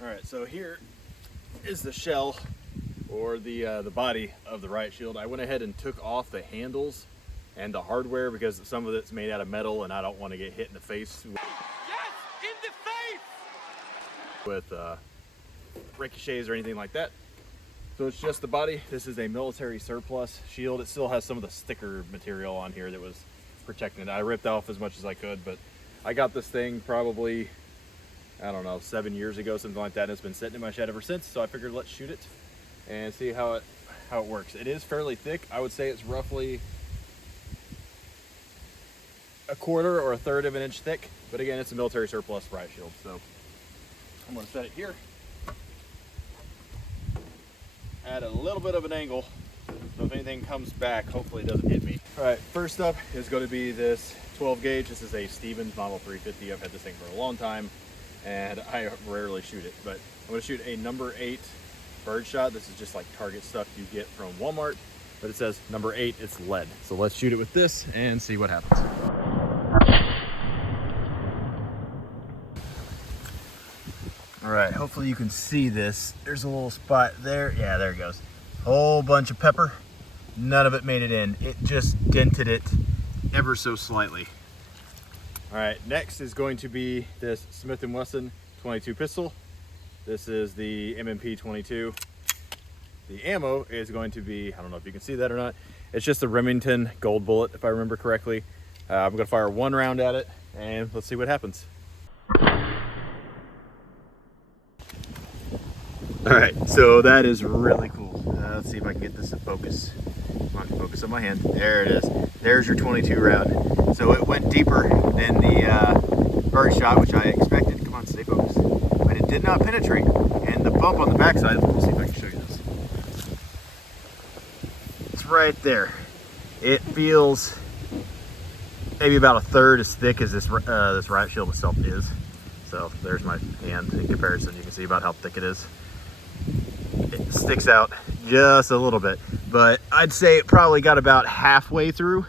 All right, so here is the shell or the body of the Riot Shield. I went ahead and took off the handles and the hardware because some of it's made out of metal and I don't want to get hit in the face with ricochets or anything like that. So it's just the body. This is a military surplus shield. It still has some of the sticker material on here that was protecting it. I ripped off as much as I could, but I got this thing probably, I don't know, 7 years ago, something like that, and it's been sitting in my shed ever since. So I figured let's shoot it and see how it works. It is fairly thick. I would say it's roughly a quarter or a third of an inch thick, but again, it's a military surplus Riot Shield. So I'm going to set it here, at a little bit of an angle, so if anything comes back, hopefully it doesn't hit me. All right, first up is going to be this 12 gauge. This is a Stevens Model 350. I've had this thing for a long time and I rarely shoot it, but I'm going to shoot a number 8 birdshot. This is just like Target stuff you get from Walmart, but it says number 8, it's lead. So let's shoot it with this and see what happens. All right, hopefully you can see this. There's a little spot there. Yeah, there it goes. Whole bunch of pepper. None of it made it in. It just dented it ever so slightly. All right, next is going to be this Smith & Wesson 22 pistol. This is the M&P 22. The ammo is going to be, I don't know if you can see that or not. It's just a Remington gold bullet, if I remember correctly. I'm gonna fire 1 round at it and let's see what happens. All right, so that is really cool. Let's see if I can get this to focus. Come on, focus on my hand. There it is. There's your 22 round. So it went deeper than the birdshot, which I expected. Come on, stay focused. But it did not penetrate. And the bump on the backside, let's see if I can show you this. It's right there. It feels maybe about a third as thick as this Riot Shield itself is. So there's my hand in comparison. You can see about how thick it is. It sticks out just a little bit, but I'd say it probably got about halfway through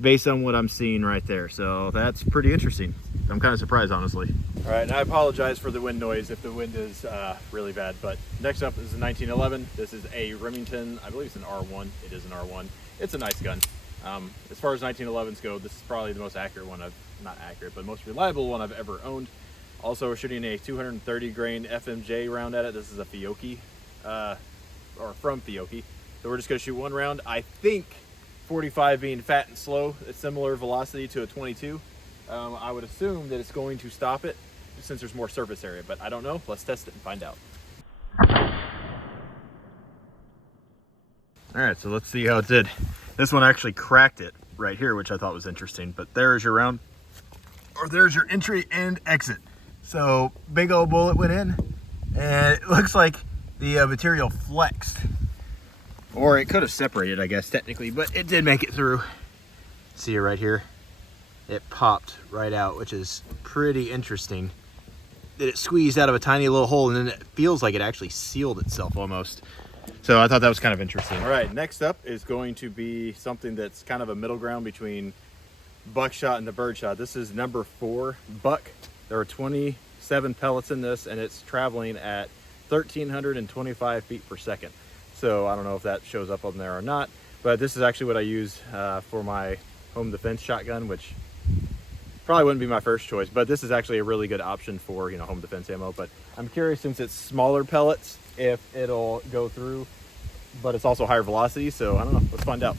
based on what I'm seeing right there. So that's pretty interesting. I'm kind of surprised, honestly. All right, and I apologize for the wind noise if the wind is really bad, but next up is the 1911. This is a Remington, I believe it's an R1. It is an R1. It's a nice gun. As far as 1911s go, this is probably the most accurate one not accurate, but most reliable one I've ever owned. Also, we're shooting a 230 grain FMJ round at it. This is a Fiocchi, or from Fiocchi. So we're just gonna shoot 1 round. I think 45 being fat and slow, a similar velocity to a 22. I would assume that it's going to stop it since there's more surface area, but I don't know. Let's test it and find out. All right, so let's see how it did. This one actually cracked it right here, which I thought was interesting, but there's your round, or there's your entry and exit. So big old bullet went in and it looks like the material flexed, or it could have separated, I guess, technically, but it did make it through. See it right here? It popped right out, which is pretty interesting. That it squeezed out of a tiny little hole and then it feels like it actually sealed itself almost. So I thought that was kind of interesting. All right, next up is going to be something that's kind of a middle ground between buckshot and the birdshot. This is number 4 buck. There are 27 pellets in this and it's traveling at 1,325 feet per second. So I don't know if that shows up on there or not, but this is actually what I use for my home defense shotgun, which probably wouldn't be my first choice, but this is actually a really good option for, you know, home defense ammo. But I'm curious, since it's smaller pellets, if it'll go through, but it's also higher velocity. So I don't know, let's find out.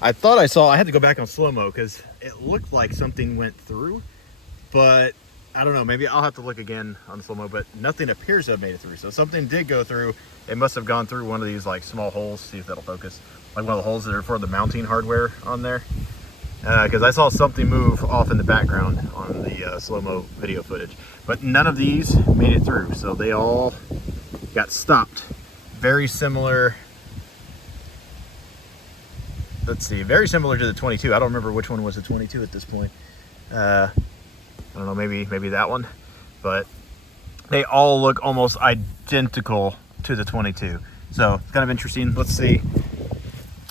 I thought I had to go back on slow-mo because it looked like something went through, but I don't know, maybe I'll have to look again on slow-mo, but nothing appears to have made it through. So something did go through. It must have gone through one of these like small holes. See if that'll focus. Like one of the holes that are for the mounting hardware on there. Because I saw something move off in the background on the slow-mo video footage. But none of these made it through. So they all got stopped. Very similar. Let's see, very similar to the 22. I don't remember which one was the 22 at this point. I don't know, maybe that one. But they all look almost identical to the 22. So it's kind of interesting. Let's see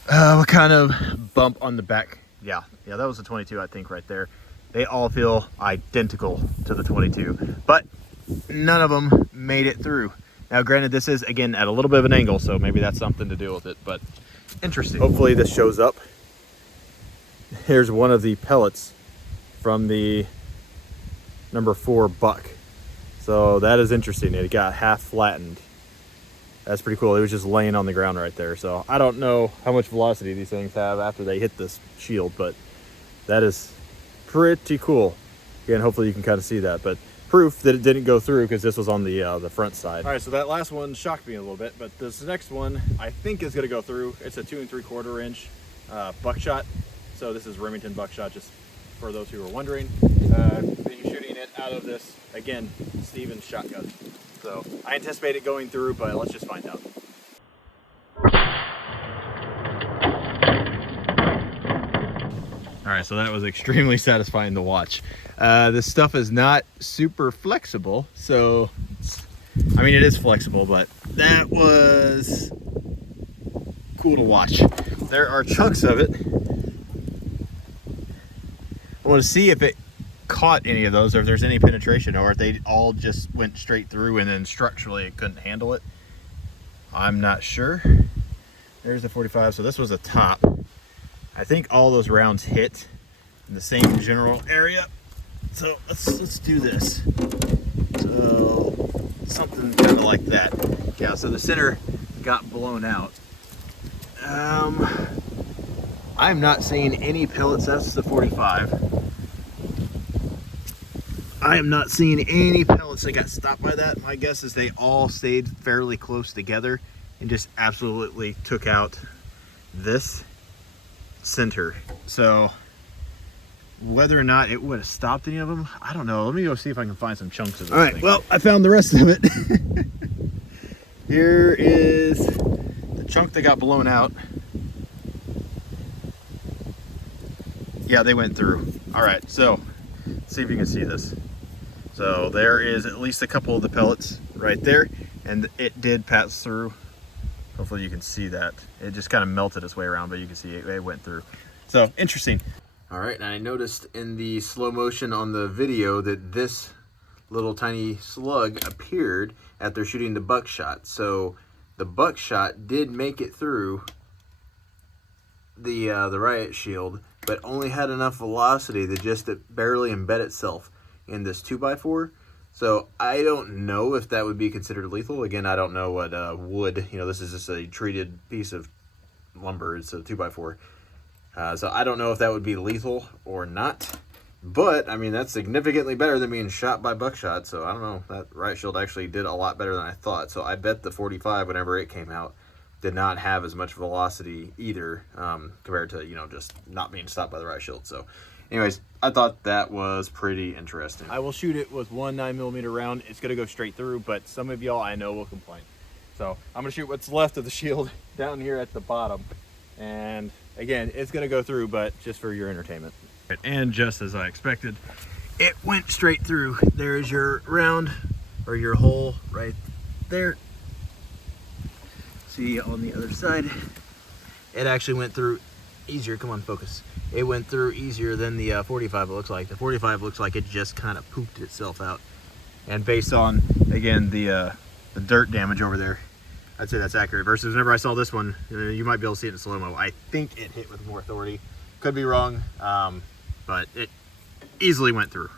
what kind of bump on the back yeah, that was a 22, I think, right there. They all feel identical to the 22, but none of them made it through. Now, granted, this is, again, at a little bit of an angle, so maybe that's something to do with it, but interesting. Hopefully this shows up. Here's one of the pellets from the number 4 buck. So that is interesting. It got half flattened. That's pretty cool. It was just laying on the ground right there. So I don't know how much velocity these things have after they hit this shield, but that is pretty cool. Again, hopefully you can kind of see that, but proof that it didn't go through because this was on the front side. All right, so that last one shocked me a little bit, but this next one I think is going to go through. It's a 2 3/4 inch buckshot. So this is Remington buckshot, just for those who are wondering. Been shooting it out of this, again, Stevens shotgun. So I anticipate it going through, but let's just find out. All right, so that was extremely satisfying to watch. This stuff is not super flexible, so I mean, it is flexible, but that was cool to watch. There are chunks of it. I want to see if it caught any of those, or if there's any penetration, or if they all just went straight through and then structurally it couldn't handle it. I'm not sure. There's the 45, so this was a top. I think all those rounds hit in the same general area. So let's do this. So something kind of like that. Yeah, so the center got blown out. I'm not seeing any pellets. That's the 45. I am not seeing any pellets that got stopped by that. My guess is they all stayed fairly close together and just absolutely took out this center. So whether or not it would have stopped any of them, I don't know. Let me go see if I can find some chunks of this. All right, well, I found the rest of it. Here is the chunk that got blown out. Yeah, they went through. All right, so let's see if you can see this. So there is at least a couple of the pellets right there, and it did pass through. Hopefully you can see that. It just kind of melted its way around, but you can see it went through. So interesting. All right, and I noticed in the slow motion on the video that this little tiny slug appeared after shooting the buckshot. So the buckshot did make it through the Riot shield, but only had enough velocity to just barely embed itself in this 2x4. So I don't know if that would be considered lethal. Again, I don't know what wood, this is just a treated piece of lumber. It's a 2x4. So I don't know if that would be lethal or not. But, I mean, that's significantly better than being shot by buckshot. So I don't know. That Riot shield actually did a lot better than I thought. So I bet the 45, whenever it came out, did not have as much velocity either, compared to, just not being stopped by the Riot shield. So anyways, I thought that was pretty interesting. I will shoot it with one 9mm round. It's going to go straight through, but some of y'all I know will complain. So I'm going to shoot what's left of the shield down here at the bottom. And again, it's going to go through, but just for your entertainment. And just as I expected, it went straight through. There's your round, or your hole right there. See on the other side, it actually went through easier. Come on, focus. It went through easier than the 45, it looks like. The 45 looks like it just kind of pooped itself out. And based on, again, the dirt damage over there, I'd say that's accurate. Versus whenever I saw this one, you might be able to see it in slow-mo. I think it hit with more authority. Could be wrong, but it easily went through.